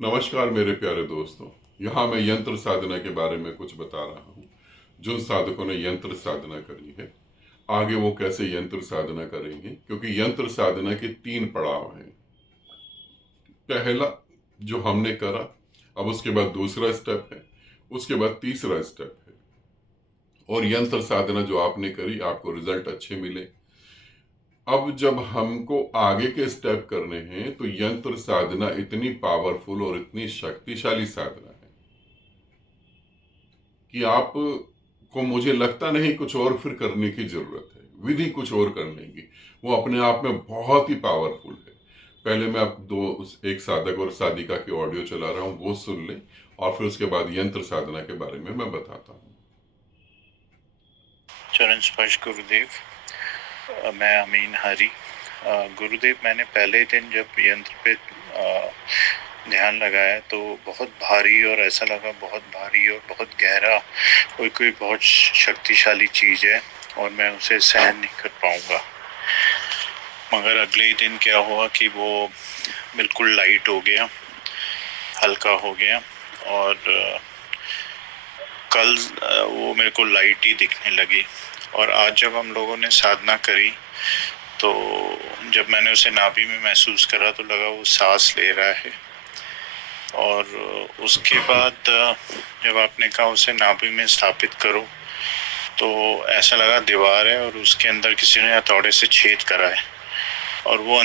नमस्कार मेरे प्यारे दोस्तों। यहाँ मैं यंत्र साधना के बारे में कुछ बता रहा हूँ। जिन साधकों ने यंत्र साधना करी है, आगे वो कैसे यंत्र साधना करेंगे, क्योंकि यंत्र साधना के 3 पड़ाव हैं। पहला जो हमने करा, अब उसके बाद दूसरा स्टेप है, उसके बाद तीसरा स्टेप है। और यंत्र साधना जो आपने करी, आपको रिजल्ट अच्छे मिले। अब जब हमको आगे के स्टेप करने हैं तो यंत्र साधना इतनी पावरफुल और इतनी शक्तिशाली साधना है कि आप को मुझे लगता नहीं कुछ और फिर करने की जरूरत है, विधि कुछ और करने की। वो अपने आप में बहुत ही पावरफुल है। पहले मैं आप एक साधक और साधिका की ऑडियो चला रहा हूँ, वो सुन लें और फिर उसके बाद यंत्र साधना के बारे में मैं बताता हूँ। चरण स्पर्श गुरुदेव। मैं अमीन हरी। गुरुदेव, मैंने पहले दिन जब यंत्र पे ध्यान लगाया तो बहुत भारी, और ऐसा लगा बहुत भारी और बहुत गहरा, कोई बहुत शक्तिशाली चीज है और मैं उसे सहन नहीं कर पाऊंगा। मगर अगले ही दिन क्या हुआ कि वो बिल्कुल लाइट हो गया, हल्का हो गया, और कल वो मेरे को लाइट ही दिखने लगी। और आज जब हम लोगों ने साधना करी तो जब मैंने उसे नाभि में महसूस करा तो लगा वो सांस ले रहा है। और उसके बाद जब आपने कहा उसे नाभि में स्थापित करो, तो ऐसा लगा दीवार है और उसके अंदर किसी ने हथौड़े से छेद करा है, और वो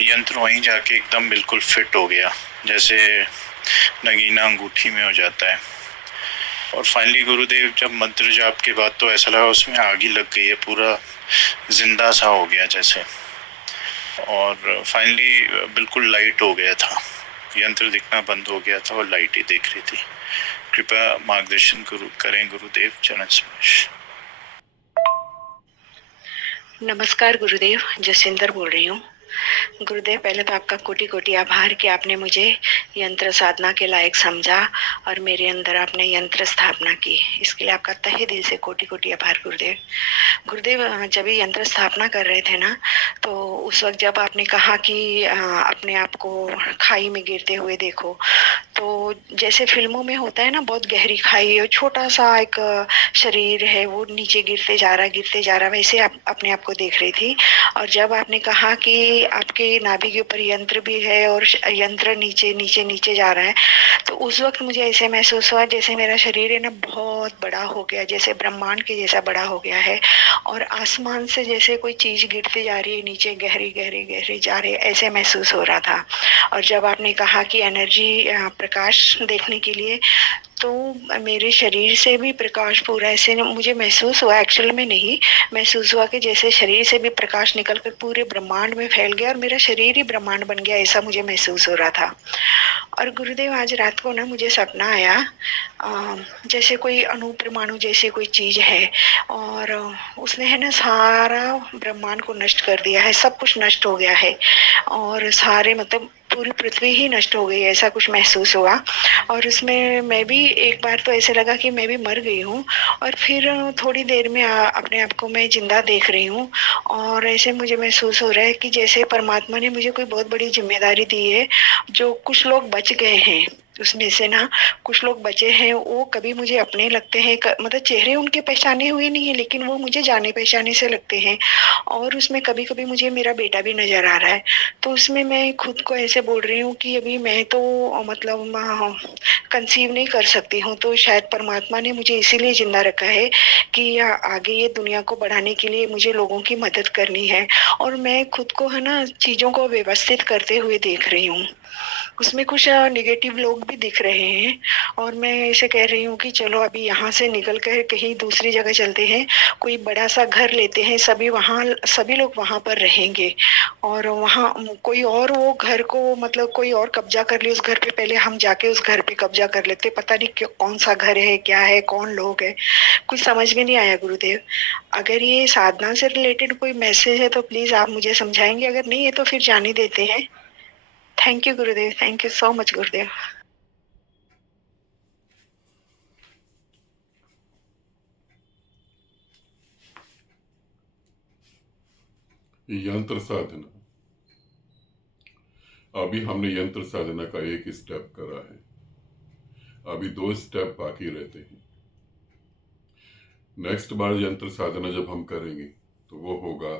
यंत्र वहीं जाके एकदम बिल्कुल फिट हो गया, जैसे नगीना अंगूठी में हो जाता है। और फाइनली गुरुदेव, जब मंत्र जाप के बाद तो ऐसा लगा उसमें आग ही लग गई है, पूरा जिंदा सा हो गया जैसे। और फाइनली बिल्कुल लाइट हो गया था, यंत्र दिखना बंद हो गया था और लाइट ही दिख रही थी। कृपया मार्गदर्शन करें गुरुदेव। चरण स्पर्श। नमस्कार गुरुदेव, जसविंदर बोल रही हूँ। गुरुदेव, पहले तो आपका कोटि कोटि आभार कि आपने मुझे यंत्र साधना के लायक समझा और मेरे अंदर आपने यंत्र स्थापना की। इसके लिए आपका तहे दिल से कोटि कोटि आभार गुरुदेव। गुरुदेव, जब ये यंत्र स्थापना कर रहे थे ना, तो उस वक्त जब आपने कहा कि अपने आप को खाई में गिरते हुए देखो, तो जैसे फिल्मों में होता है ना, बहुत गहरी खाई और छोटा सा एक शरीर है, वो नीचे गिरते जा रहा, वैसे आप अपने आप को देख रही थी। और जब आपने कहा कि आपके नाभि के ऊपर यंत्र भी है और यंत्र नीचे नीचे नीचे जा रहा है, तो उस वक्त मुझे ऐसे महसूस हुआ जैसे मेरा शरीर है ना बहुत बड़ा हो गया, जैसे ब्रह्मांड के जैसा बड़ा हो गया है, और आसमान से जैसे कोई चीज गिरती जा रही है नीचे, गहरी गहरी गहरी जा रही है, ऐसे महसूस हो रहा था। और जब आपने कहा कि एनर्जी, प्रकाश देखने के लिए, तो मेरे शरीर से भी प्रकाश पूरा ऐसे मुझे महसूस हुआ, एक्चुअल में नहीं महसूस हुआ कि जैसे शरीर से भी प्रकाश निकल कर पूरे ब्रह्मांड में फैल गया और मेरा शरीर ही ब्रह्मांड बन गया, ऐसा मुझे महसूस हो रहा था। और गुरुदेव, आज रात को ना मुझे सपना आया, जैसे कोई अणु जैसे कोई चीज है, और उसने है ना सारा ब्रह्मांड को नष्ट कर दिया है, सब कुछ नष्ट हो गया है, और सारे मतलब पूरी पृथ्वी ही नष्ट हो गई, ऐसा कुछ महसूस हुआ। और उसमें मैं भी एक बार तो ऐसे लगा कि मैं भी मर गई हूँ, और फिर थोड़ी देर में अपने आप को मैं जिंदा देख रही हूँ। और ऐसे मुझे महसूस हो रहा है कि जैसे परमात्मा ने मुझे कोई बहुत बड़ी जिम्मेदारी दी है। जो कुछ लोग बच गए हैं उसमें से ना, कुछ लोग बचे हैं, वो कभी मुझे अपने लगते हैं, मतलब चेहरे उनके पहचाने हुए नहीं है, लेकिन वो मुझे जाने पहचाने से लगते हैं। और उसमें कभी कभी मुझे मेरा बेटा भी नजर आ रहा है। तो उसमें मैं खुद को ऐसे बोल रही हूँ कि अभी मैं तो मतलब कंसीव नहीं कर सकती हूँ, तो शायद परमात्मा ने मुझे इसीलिए जिंदा रखा है कि आगे ये दुनिया को बढ़ाने के लिए मुझे लोगों की मदद करनी है। और मैं खुद को है ना चीजों को व्यवस्थित करते हुए देख रही हूँ। उसमें कुछ नेगेटिव लोग भी दिख रहे हैं, और मैं ऐसे कह रही हूँ कि चलो अभी यहाँ से निकल कर कहीं दूसरी जगह चलते हैं, कोई बड़ा सा घर लेते हैं, सभी लोग वहां पर रहेंगे। और वहाँ कोई और वो घर को मतलब कोई और कब्जा कर ले उस घर पे, पहले हम जाके उस घर पे कब्जा कर लेते, पता नहीं कौन सा घर है, क्या है, कौन लोग है, कुछ समझ में नहीं आया गुरुदेव। अगर ये साधना से रिलेटेड कोई मैसेज है तो प्लीज आप मुझे समझाएंगे, अगर नहीं है तो फिर जाने देते हैं। Thank you Gurudev, thank you so much गुरुदेव। यंत्र साधना, अभी हमने यंत्र साधना का एक स्टेप करा है, अभी 2 स्टेप बाकी रहते हैं। नेक्स्ट बार यंत्र साधना जब हम करेंगे तो वो होगा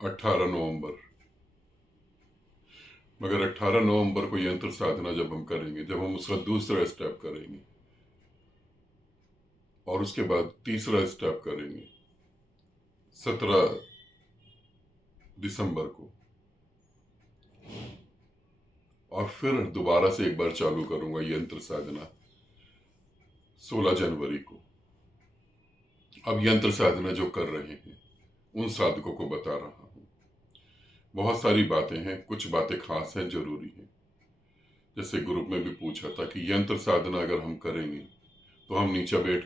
18 नवंबर। मगर 18 नवंबर को यंत्र साधना जब हम करेंगे, जब हम उसका दूसरा स्टेप करेंगे और उसके बाद तीसरा स्टेप करेंगे 17 दिसंबर को, और फिर दोबारा से एक बार चालू करूंगा यंत्र साधना 16 जनवरी को। अब यंत्र साधना जो कर रहे हैं उन साधकों को बता रहा हूं। बहुत सारी बातें हैं, कुछ बातें खास हैं, जरूरी हैं। जैसे ग्रुप में भी पूछा था कि यंत्र साधना अगर हम करेंगे तो हम नीचे बैठ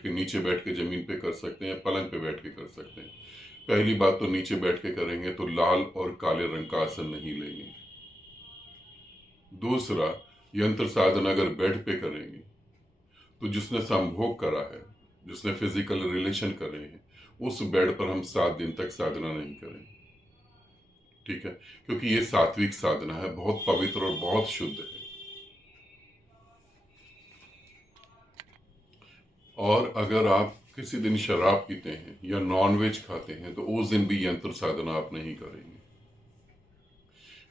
के जमीन पे कर सकते हैं, पलंग पे बैठ के कर सकते हैं। पहली बात तो नीचे बैठ के करेंगे तो लाल और काले रंग का आसन नहीं लेंगे। दूसरा, यंत्र साधना अगर बेड पे करेंगे तो जिसने संभोग करा है, जिसने फिजिकल रिलेशन करे हैं, उस बेड पर हम 7 दिन तक साधना नहीं करें। ठीक है, क्योंकि ये सात्विक साधना है, बहुत पवित्र और बहुत शुद्ध है। और अगर आप किसी दिन शराब पीते हैं या नॉनवेज खाते हैं तो उस दिन भी यंत्र साधना आप नहीं करेंगे।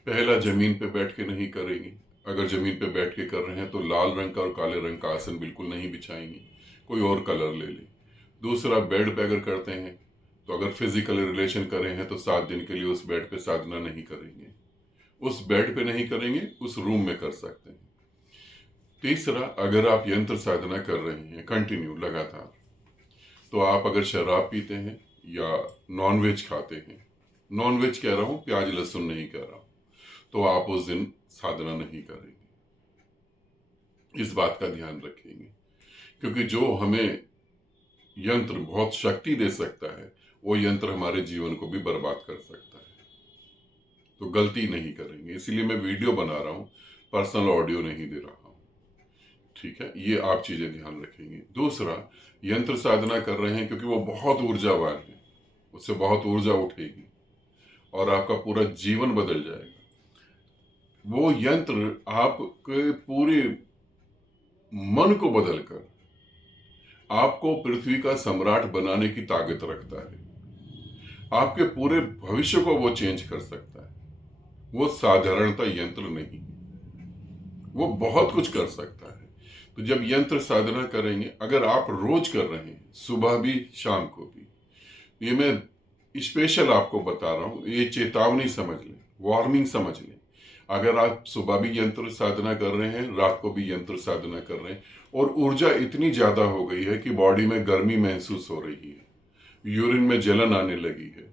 पहला, जमीन पे बैठ के नहीं करेंगे। अगर जमीन पे बैठ के कर रहे हैं तो लाल रंग का और काले रंग का आसन बिल्कुल नहीं बिछाएंगे, कोई और कलर ले लें। दूसरा, बेड पे अगर करते हैं तो अगर फिजिकल रिलेशन कर रहे हैं तो 7 दिन के लिए उस बेड पे साधना नहीं करेंगे। उस बेड पे नहीं करेंगे, उस रूम में कर सकते हैं। तीसरा, अगर आप यंत्र साधना कर रहे हैं कंटिन्यू लगातार, तो आप अगर शराब पीते हैं या नॉनवेज खाते हैं, नॉनवेज कह रहा हूं, प्याज लहसुन नहीं कह रहा हूं, तो आप उस दिन साधना नहीं करेंगे। इस बात का ध्यान रखेंगे, क्योंकि जो हमें यंत्र बहुत शक्ति दे सकता है वो यंत्र हमारे जीवन को भी बर्बाद कर सकता है। तो गलती नहीं करेंगे, इसीलिए मैं वीडियो बना रहा हूं, पर्सनल ऑडियो नहीं दे रहा हूं। ठीक है, ये आप चीजें ध्यान रखेंगे। दूसरा, यंत्र साधना कर रहे हैं क्योंकि वो बहुत ऊर्जावान है, उससे बहुत ऊर्जा उठेगी और आपका पूरा जीवन बदल जाएगा। वो यंत्र आपके पूरे मन को बदलकर आपको पृथ्वी का सम्राट बनाने की ताकत रखता है। आपके पूरे भविष्य को वो चेंज कर सकता है। वो साधारणता यंत्र नहीं है, वो बहुत कुछ कर सकता है। तो जब यंत्र साधना करेंगे, अगर आप रोज कर रहे हैं, सुबह भी शाम को भी, ये मैं स्पेशल आपको बता रहा हूं, ये चेतावनी समझ लें, वार्निंग समझ लें। अगर आप सुबह भी यंत्र साधना कर रहे हैं, रात को भी यंत्र साधना कर रहे हैं, और ऊर्जा इतनी ज्यादा हो गई है कि बॉडी में गर्मी महसूस हो रही है, यूरिन में जलन आने लगी है,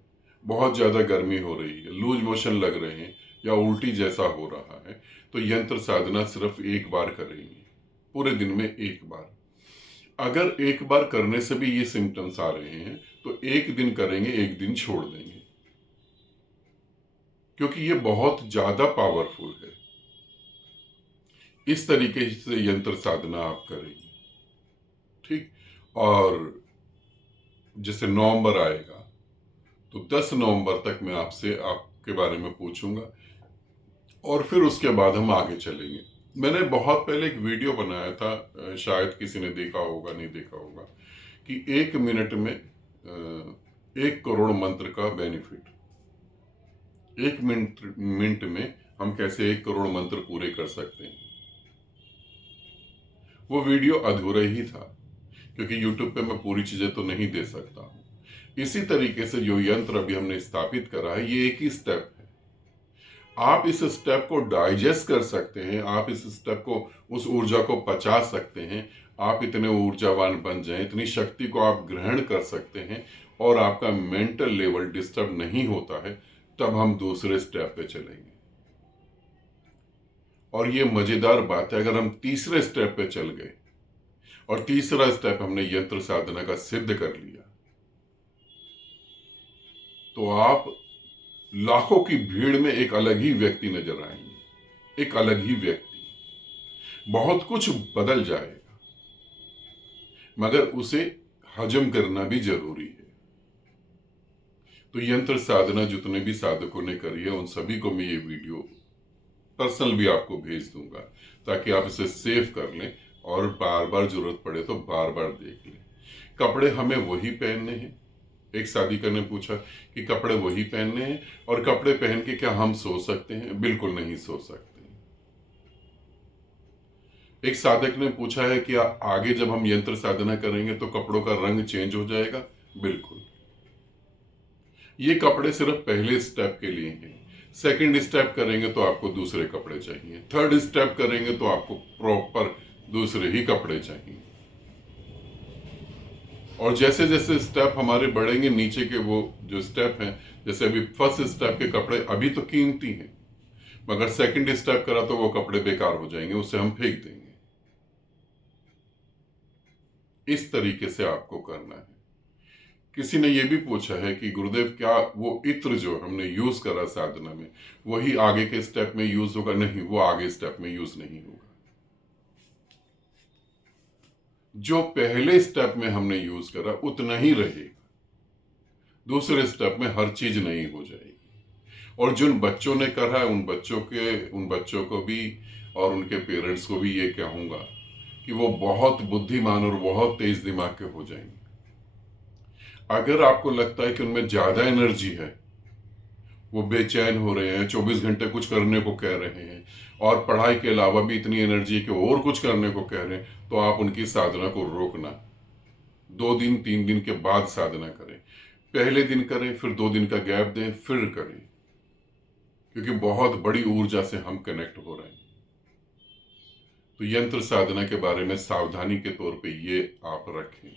बहुत ज्यादा गर्मी हो रही है, लूज मोशन लग रहे हैं या उल्टी जैसा हो रहा है, तो यंत्र साधना सिर्फ एक बार करेंगे, पूरे दिन में एक बार। अगर एक बार करने से भी ये सिम्टम्स आ रहे हैं तो एक दिन करेंगे, एक दिन छोड़ देंगे, क्योंकि ये बहुत ज्यादा पावरफुल है। इस तरीके से यंत्र साधना आप करेंगे। ठीक, और जैसे नवंबर आएगा तो 10 नवंबर तक मैं आपसे आपके बारे में पूछूंगा और फिर उसके बाद हम आगे चलेंगे। मैंने बहुत पहले एक वीडियो बनाया था, शायद किसी ने देखा होगा, नहीं देखा होगा, कि 1 मिनट में 1 करोड़ मंत्र का बेनिफिट। 1 मिनट में हम कैसे 1 करोड़ मंत्र पूरे कर सकते हैं। वो वीडियो अधूरा ही था, क्योंकि यूट्यूब पे मैं पूरी चीजें तो नहीं दे सकता हूं। इसी तरीके से जो यंत्र अभी हमने स्थापित करा है, ये एक ही स्टेप है। आप इस स्टेप को डाइजेस्ट कर सकते हैं, आप इस स्टेप को, उस ऊर्जा को पचा सकते हैं, आप इतने ऊर्जावान बन जाएं, इतनी शक्ति को आप ग्रहण कर सकते हैं और आपका मेंटल लेवल डिस्टर्ब नहीं होता है, तब हम दूसरे स्टेप पे चलेंगे। और ये मजेदार बात है, अगर हम तीसरे स्टेप पे चल गए और तीसरा स्टेप हमने यंत्र साधना का सिद्ध कर लिया, तो आप लाखों की भीड़ में एक अलग ही व्यक्ति नजर आएंगे, एक अलग ही व्यक्ति। बहुत कुछ बदल जाएगा, मगर उसे हजम करना भी जरूरी है। तो यंत्र साधना जितने भी साधकों ने करी है उन सभी को मैं ये वीडियो पर्सनल भी आपको भेज दूंगा, ताकि आप इसे सेव कर लें और बार बार जरूरत पड़े तो बार बार देख लें। कपड़े हमें वही पहनने हैं। एक साधिका ने पूछा कि कपड़े वही पहनने हैं और कपड़े पहन के क्या हम सो सकते हैं? बिल्कुल नहीं सो सकते। एक साधक ने पूछा है कि आगे जब हम यंत्र साधना करेंगे तो कपड़ों का रंग चेंज हो जाएगा? बिल्कुल। ये कपड़े सिर्फ पहले स्टेप के लिए हैं। सेकंड स्टेप करेंगे तो आपको दूसरे कपड़े चाहिए, थर्ड स्टेप करेंगे तो आपको प्रॉपर दूसरे ही कपड़े चाहिए। और जैसे जैसे स्टेप हमारे बढ़ेंगे, नीचे के वो जो स्टेप हैं, जैसे अभी फर्स्ट स्टेप के कपड़े अभी तो कीमती हैं, मगर सेकंड स्टेप करा तो वो कपड़े बेकार हो जाएंगे, उससे हम फेंक देंगे। इस तरीके से आपको करना है। किसी ने यह भी पूछा है कि गुरुदेव क्या वो इत्र जो हमने यूज करा साधना में वही आगे के स्टेप में यूज होगा? नहीं, वो आगे स्टेप में यूज नहीं होगा। जो पहले स्टेप में हमने यूज करा उतना ही रहेगा, दूसरे स्टेप में हर चीज नई हो जाएगी। और जिन बच्चों ने करा है उन बच्चों को भी और उनके पेरेंट्स को भी ये कहूंगा कि वो बहुत बुद्धिमान और बहुत तेज दिमाग के हो जाएंगे। अगर आपको लगता है कि उनमें ज्यादा एनर्जी है, वो बेचैन हो रहे हैं, 24 घंटे कुछ करने को कह रहे हैं और पढ़ाई के अलावा भी इतनी एनर्जी है कि और कुछ करने को कह रहे हैं, तो आप उनकी साधना को रोकना। 2 दिन 3 दिन के बाद साधना करें। पहले दिन करें, फिर 2 दिन का गैप दें, फिर करें, क्योंकि बहुत बड़ी ऊर्जा से हम कनेक्ट हो रहे हैं। तो यंत्र साधना के बारे में सावधानी के तौर पे ये आप रखें।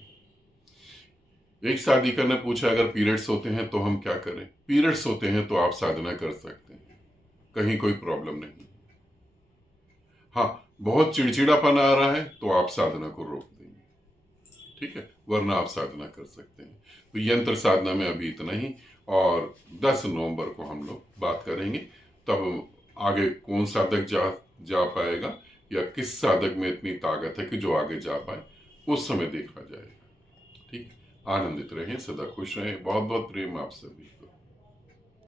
एक साधिका ने पूछा अगर पीरियड्स होते हैं तो हम क्या करें? पीरियड्स होते हैं तो आप साधना कर सकते हैं, कहीं कोई प्रॉब्लम नहीं। हाँ, बहुत चिड़चिड़ापन आ रहा है तो आप साधना को रोक देंगे, ठीक है, वरना आप साधना कर सकते हैं। तो यंत्र साधना में अभी इतना ही, और 10 नवंबर को हम लोग बात करेंगे, तब आगे कौन साधक जा पाएगा या किस साधक में इतनी ताकत है कि जो आगे जा पाए, उस समय देखा जाएगा। ठीक, आनंदित रहें, सदा खुश रहें। बहुत बहुत प्रेम आप सभी।